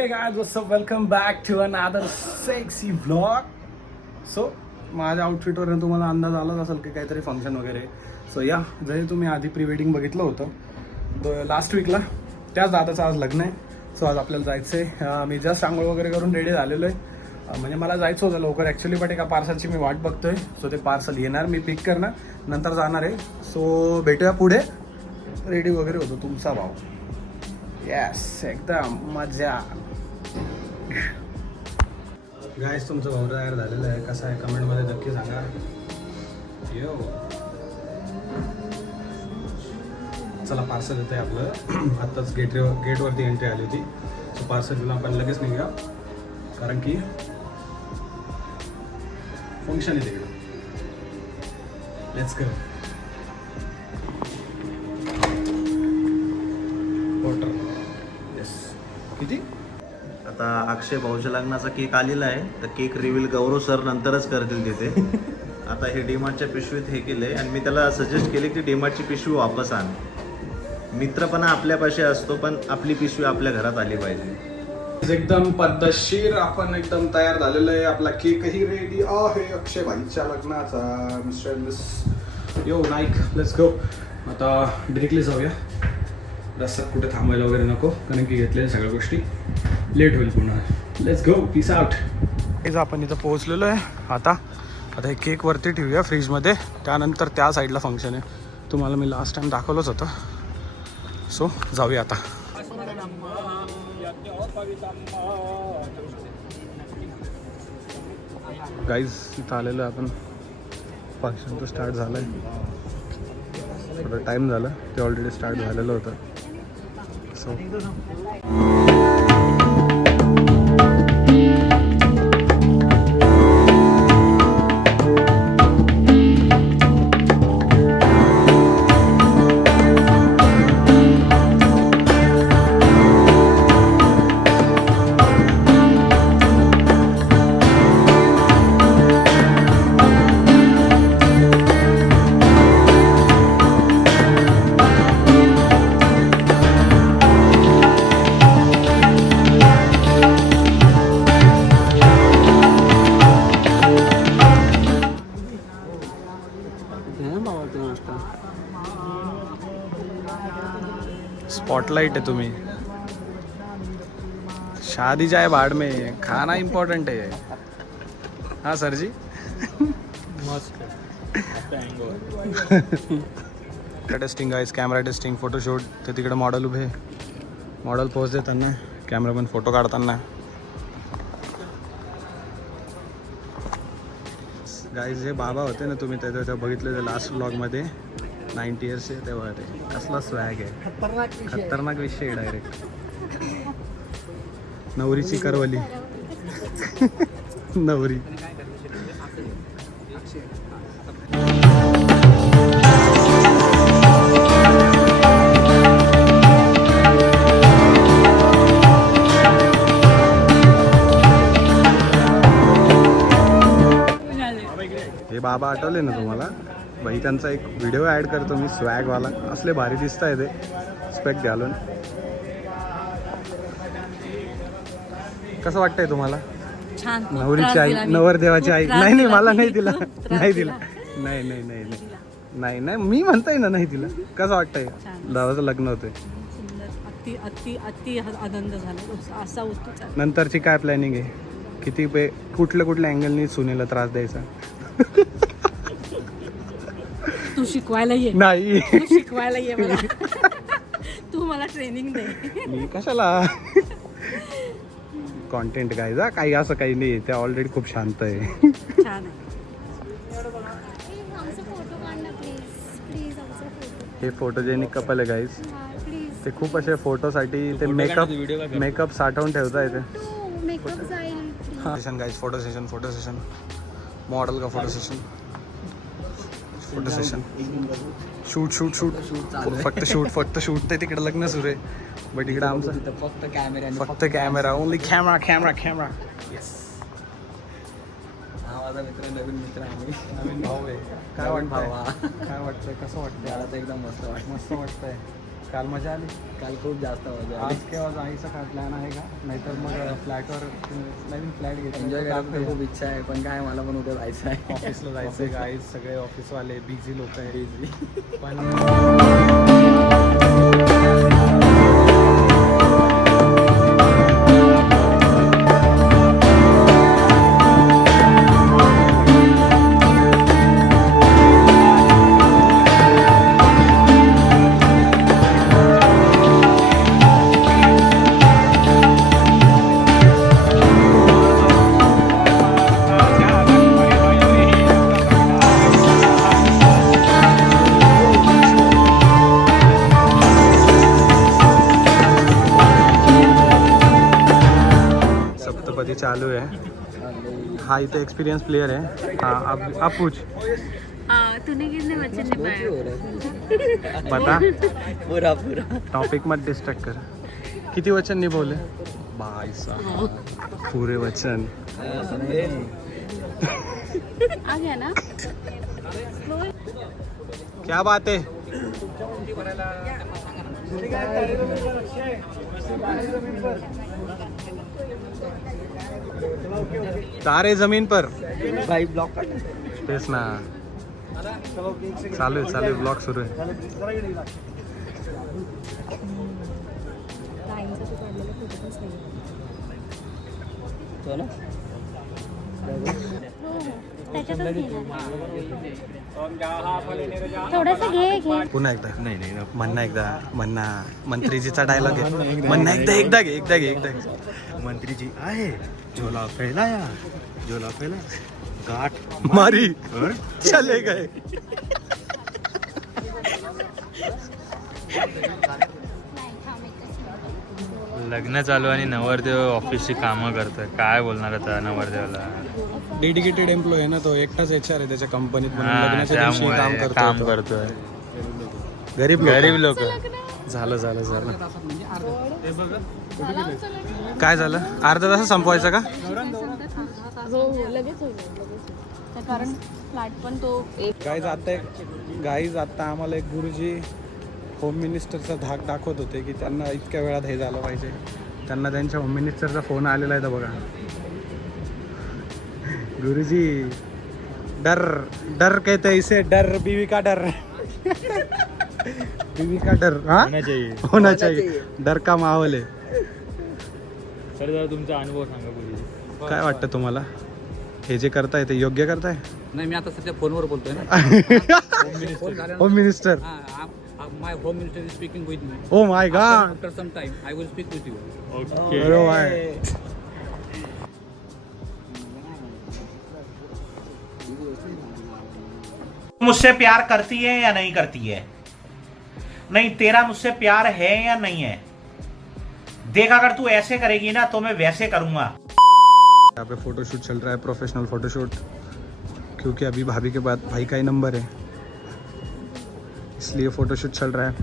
Hey guys, what's up? Welcome back to another sexy vlog. So, माझ्या आउटफिटवरून तुम्हाला अंदाज आलाच असेल की काहीतरी फंक्शन वगैरे. सो या जरी तुम्ही आधी प्री वेडिंग बघितलं होतं लास्ट वीकला, त्याच दादाचं आज लग्न आहे. सो आज आपल्याला जायचं आहे. मी जस्ट आंघोळ वगैरे करून रेडी झालेलो आहे. म्हणजे मला जायचं होतं लवकर ॲक्च्युली, बट एका पार्सलची मी वाट बघतोय. सो ते पार्सल येणार, मी पिक करणार, नंतर जाणार आहे. सो भेटूया पुढे. रेडी वगैरे होतो तुमचा भाऊ. येस, एकदम मजा. गाईस, तुमचं भाऊ तयार झालेलं आहे. कसं आहे कमेंटमध्ये नक्की सांगा. यो चला, पार्सल येतं आहे आपलं. आत्ताच गेटवरती एंट्री आली होती. सो पार्सलला आपण लगेच निघूया, कारण की फंक्शन आहे तिकडं. Let's go. वॉटर. येस. किती? आता अक्षय भाऊच्या लग्नाचा केक आलेला आहे, तर केक रिव्हील गौरव सर नंतरच करतील तिथे. आता हे डीमार्टच्या पिशवीत हे केले आणि मी त्याला सजेस्ट केले की डीमार्टची पिशवी वापस आण. मित्रपणा आपल्यापाशी असतो, पण आपली पिशवी आपल्या घरात आली पाहिजे. एकदम पद्धतशीर आपण एकदम तयार झालेलो आहे. आपला केकही रेडी आहे अक्षय भाईच्या लग्नाचा. Mister miss yo Naik, let's go. आता डिरेक्टली जाऊया. रस्त्यात कुठे थांबायला वगैरे नको, कारण की घेतलेल्या सगळ्या गोष्टी लेट होईल पुन्हा. Let's go, peace out. आपण इथं पोहोचलेलो आहे. आता हे केक वरती ठेवूया फ्रीजमध्ये. त्यानंतर त्या साईडला फंक्शन आहे. तुम्हाला मी लास्ट टाइम दाखवलंच होतं. सो जाऊया आता. गाईज, इथं आलेलं आपण. फंक्शन तर स्टार्ट झालं आहे. थोडं टाईम झालं, ते ऑलरेडी स्टार्ट झालेलं होतं. सो स्पॉटलाइट है तुम्हें. शादी जाए बाढ़ में, खाना इम्पोर्टेंट है. हाँ sir ji. Testing guys, camera testing, photoshoot. ते तिकडे मॉडेल उभे, मॉडेल पोच देताना, कॅमेरामॅन फोटो काढताना. गाईज, हे बाबा होते ना, तुम्ही त्याच्या बघितले ते लास्ट व्लॉगमध्ये 90 इयर्सचे. तेव्हा ते कसला स्वॅग आहे, खतरनाक विषय आहे. डायरेक्ट नवरीची करवली. नवरी. हे बाबा आठवले ना तुम्हाला? बाई, त्यांचा एक व्हिडिओ ॲड करतो मी, स्वॅगवाला. असले भारी दिसत आहे ते स्पेक्ट घालून. कसं वाटतंय तुम्हाला? छान. नवरीची आई, नवरदेवाची आई. नाही, मला नाही दिला. नाही दिला. नाही नाही नाही नाही नाही नाही मी म्हणताय ना, नाही दिला. कसं वाटतंय? दादाचं लग्न होतंय. अति अति अति आनंद झाला. असा उत्सव. नंतरची काय प्लॅनिंग आहे? किती कुठल्या अँगलनी सुनेला त्रास द्यायचा? तू शिकवायला ये. नाही, तू शिकवायला ये मला. तू मला ट्रेनिंग दे. मी कशाला? कॉन्टेंट गायजा, काही असं काही नाही. त्या ऑलरेडी खूप शांत आहे. छान आहे. हे फोटोजेनिक कपल आहे गाईज. ते खूप असे फोटोसाठी ते मेकअप साठवून ठेवता येते. Session guys, photo session. Model का फोटो सेशन. शूट. फक्त शूट. ते तिकडे लग्न सुरू आहे, बट इकडे आमचं फक्त कॅमेरा. Only camera. येस. हा माझा मित्र, नवीन मित्र आहे. नवीन भाऊ आहे. काय वाटतंय? कसं वाटतंय? एकदम मस्त वाटतंय. काल मजा आली. काल खूप जास्त मजा आज केव्हा जायचं काय प्लॅन आहे का? नाहीतर मग फ्लॅटवर नवीन फ्लॅट एन्जॉय करायची घ्यायचं. खूप इच्छा आहे, पण काय मला पण उद्या जायचं आहे. ऑफिसला जायचं आहे गाईज, सगळे ऑफिसवाले बिझी लोक आहे. पण सप्तपदी चालू आहे. हा इथे एक्सपीरियंस प्लेयर आहे. हाँ अब पूछ. तूने कितने बच्चे निभाए? बता. पूरा पूरा टॉपिक मत डिस्ट्रॅक्ट कर. किती वचन निभवले? 22 पूरे वचन. आ गया ना? क्या बात है? तारे जमीन पर. भाई ब्लॉक कर. तेच ना. चालू आहे ब्लॉग सुरू आहे. तो ना थोडस घे. पुन्हा एकदा. म्हणा मंत्रीजीचा डायलॉग आहे. म्हणा एकदा घे. मंत्रीजी आहे झोला फैलाया गाठ मारी चले गए. लग्न चालू आणि नवरदेव ऑफिसची कामं करतोय. काय बोलणार आता नवरदेवाला? डेडिकेटेड एम्प्लॉय आहे ना तो. एकटाच HR आहे त्याच्या कंपनीत. म्हणून हा, लग्नाच्या दिवशी त्यामुळे काम काम करतो. करतोय. गरीब लोक झालं. काय झालं? अर्धा तास संपवायचं का? हो लगेच होईल. कारण फ्लॅट पण तो गाईज आता आम्हाला एक गुरुजी होम मिनिस्टरचा धाक दाखवत होते की त्यांना इतक्या वेळात हे झालं पाहिजे. त्यांना त्यांच्या होम मिनिस्टरचा फोन आलेला आहे. तर बघा गुरुजी डर कहते हैं इसे. डर बीवी का डर. बीवी का डर होना चाहिए. डर का माहौल आहे. सर जरा तुमचा अनुभव सांगा बोलू. काय वाटतं तुम्हाला? हे जे करताय ते योग्य करताय? नाही, मी आता सध्या फोनवर बोलतोय ना. Home minister. My home minister is speaking with me. Oh my god. After some time I will speak with you. मुझसे प्यार करती है या नहीं करती है? नहीं, तेरा मुझसे प्यार है या नहीं है? देख, अगर तू ऐसे करेगी ना तो मैं वैसे करूंगा. यहाँ पे फोटोशूट चल रहा है, प्रोफेशनल फोटोशूट. क्योंकि अभी भाभी के बाद भाई का ही नंबर है, इसलिए फोटोशूट चल रहा है.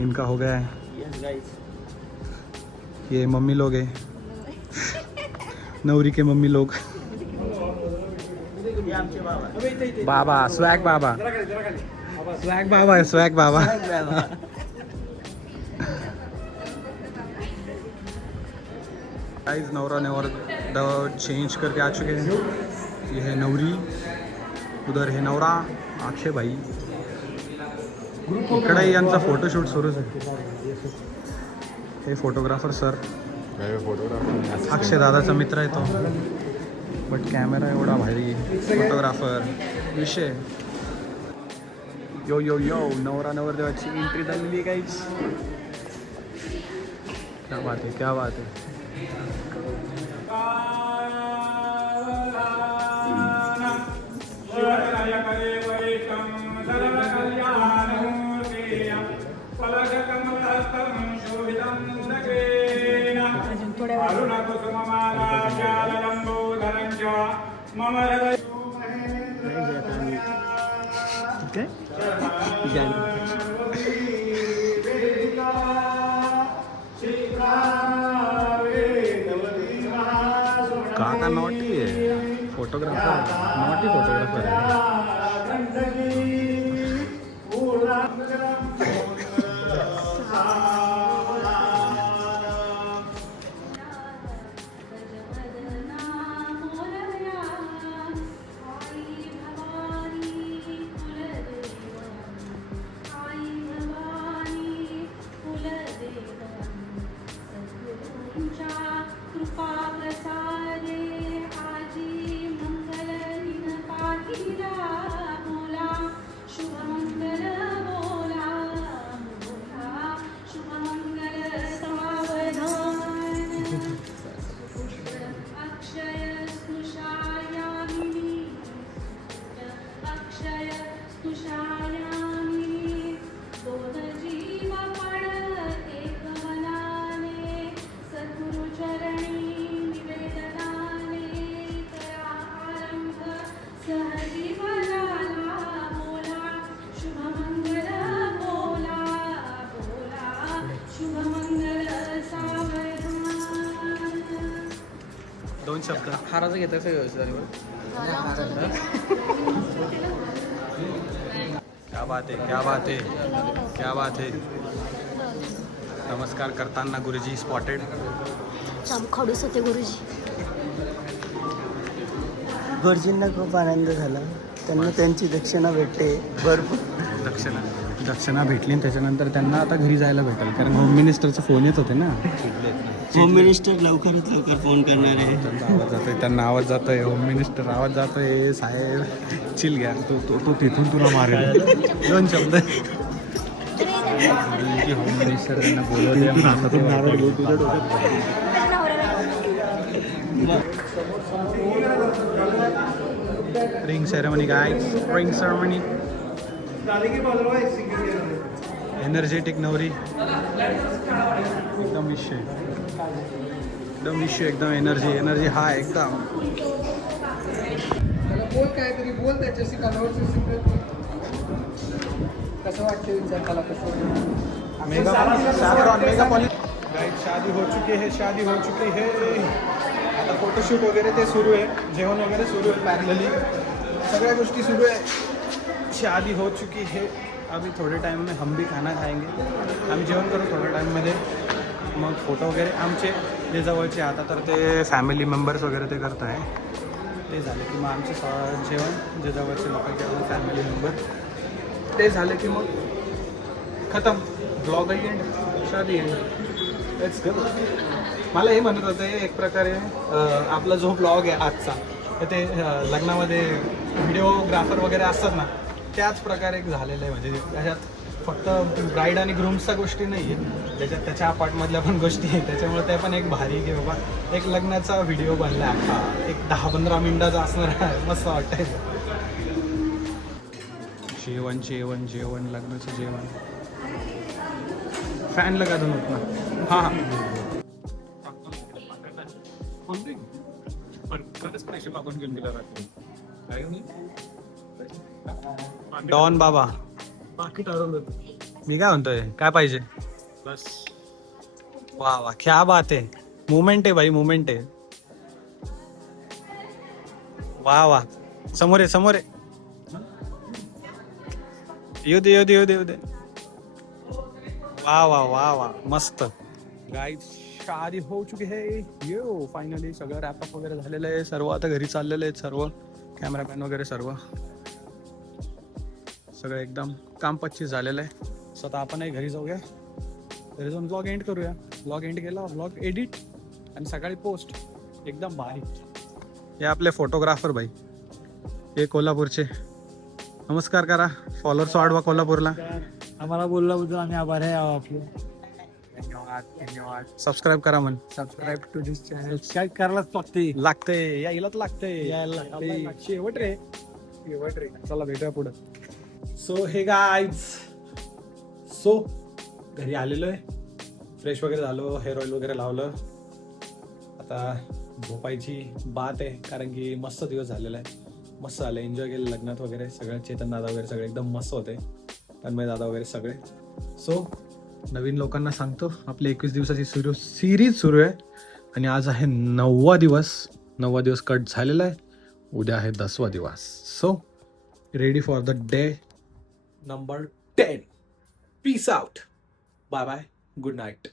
इनका हो गया है. ये मम्मी लोग हैं, नवरी के मम्मी लोग. बाबा स्वैग बाबा है. स्वैग बाबा. गाइस नवरा नेवर चेंज करके आ चुके हैं. ये है नवरी, उधर है नवरा अक्षय भाई. इकडे यांचा फोटोशूट सुरूच आहे. हे फोटोग्राफर सर, अक्षय दादाचा मित्र आहे तो. बट कॅमेरा एवढा भारी. फोटोग्राफर विषय. यो यो यो नवरा नवरदेवाची एंट्री झालेली आहे गाईज. क्या बात है, क्या बात है. काका नॉटी है फोटोग्राफर. नॉटी फोटोग्राफर है. तुमच्या कृपा प्रसारे आजी मंगल दिन पाहिला बोला शुभमंगल बोला बोला शुभमंगल सावधान अक्षय स्नुषायामिनी अक्षय स्नुषायामिनी दोन जीव पण एक मनाने सद्गुरु चरणी निवेदनाने करा आरंभ सहजीवनाला बोला शुभमंगल बोला बोला शुभमंगल सावधान. दोन शब्द हाराचं घेतं सगळं व्यवस्थित झाली क्या बात है, क्या बात है, क्या बात है. नमस्कार करताना गुरुजी स्पॉटेड. जाम खडूस होते गुरुजी. गुरुजींना खूप आनंद झाला. त्यांना त्यांची दक्षिणा भेटते भरपूर. दक्षिणा भेटली आणि त्याच्यानंतर त्यांना आता घरी जायला भेटेल, कारण होम मिनिस्टरचा फोन येत होते ना. होम मिनिस्टर लवकरात लवकर फोन करणार आहे. त्यांना आवाज जातोय, होम मिनिस्टर आवाज जातोय, साहेब चिल घ्या, तो तिथून तुला मारेल. दोन शब्द होम मिनिस्टर त्यांना रिंग सेरेमनी. काय रिंग सेरेमनी. एनर्जेटिक नवरी एकदम विषय एकदम एनर्जी हा एकदम. बोल काहीतरी बोल त्याच्याशी कसं वाटतं विचार त्याला कसं. शादी हो चुकी है. आता फोटोशूट वगैरे ते सुरू आहे, जेवण वगैरे सुरू आहे, पॅरलली सगळ्या गोष्टी सुरू आहे. शादी हो चुकी है. अभी थोडे टाइम में हम भी खाना खाएंगे. आम्ही जेवण करू थोड्या टाईममध्ये. मग फोटो वगैरे आमचे जे जवळचे, आता तर ते फॅमिली मेंबर्स वगैरे ते करत आहे. ते झाले की मग आमचे जेवण, जे जवळचे लोक जेवण फॅमिली मेंबर ते झाले की मग खतम. Blog end, Shaadi end. Let's go. मला हे म्हणत होते एक प्रकारे आपला जो ब्लॉग आहे आजचा, तर ते लग्नामध्ये व्हिडिओग्राफर वगैरे असतात ना, त्याच प्रकारे एक झालेलं आहे. म्हणजे त्याच्यात फक्त ब्राईड आणि ग्रूम्सच्या गोष्टी नाही आहे, त्याच्यात त्याच्या अपार्टमधल्या पण गोष्टी आहेत. त्याच्यामुळे ते पण एक भारी की बाबा एक लग्नाचा व्हिडिओ बनला अख्खा, एक 10-15 मिनिटाचा असणार आहे. मस्त वाटतंय. जेवण लग्नाचं जेवण. फॅन लगा दोन होत ना. हां डॉन बाबा. मी काय म्हणतोय, काय पाहिजे बस. वा वा, क्या बात आहे. मुमेंट आहे भाई, मुमेंट आहे. वा वा, समोर आहे. येऊ दे. वा वा मस्त. गाईज शादी हो चुकी है. यो फायनली सगळं रॅपअप वगैरे झालेलं आहे. सर्व आता घरी चाललेलं आहे. सर्व कॅमेरामॅन वगैरे सर्व सगळं एकदम काम पच्चीस झालेलं आहे. स्वतः आपणही घरी जाऊया, घरी जाऊन ब्लॉग एंड करूया. ब्लॉग एंड केला, ब्लॉग एडिट आणि सकाळी पोस्ट एकदम भारी. हे आपले फोटोग्राफर भाई, हे कोल्हापूरचे. नमस्कार करा, फॉलोअर्स वाढवा कोल्हापूरला. आम्हाला बोलल्याबद्दल आम्ही आभार आहे आपले. धन्यवाद. सबस्क्राईब करा म्हण. Subscribe to this channel. Subscribe करायलाच लागते, यायलाच लागते. शेवट रे. चला भेटूया पुढं. सो हे गाईज, सो घरी आलेलो आहे, फ्रेश वगैरे झालो, हेअर ऑइल वगैरे लावलं. आता झोपायची बात आहे, कारण की मस्त दिवस झालेला आहे. मस्त झालं, एन्जॉय केलं लग्नात वगैरे सगळं. चेतन दादा वगैरे सगळे एकदम मस्त होते, तन्मय दादा वगैरे सगळे. सो नवीन लोकांना सांगतो, आपली 21 दिवसाची सिरीज सुरू आहे आणि आज आहे 9वा दिवस कट झालेला आहे. उद्या आहे 10वा दिवस. So ready for the day number 10. Peace out. Bye bye. Good night.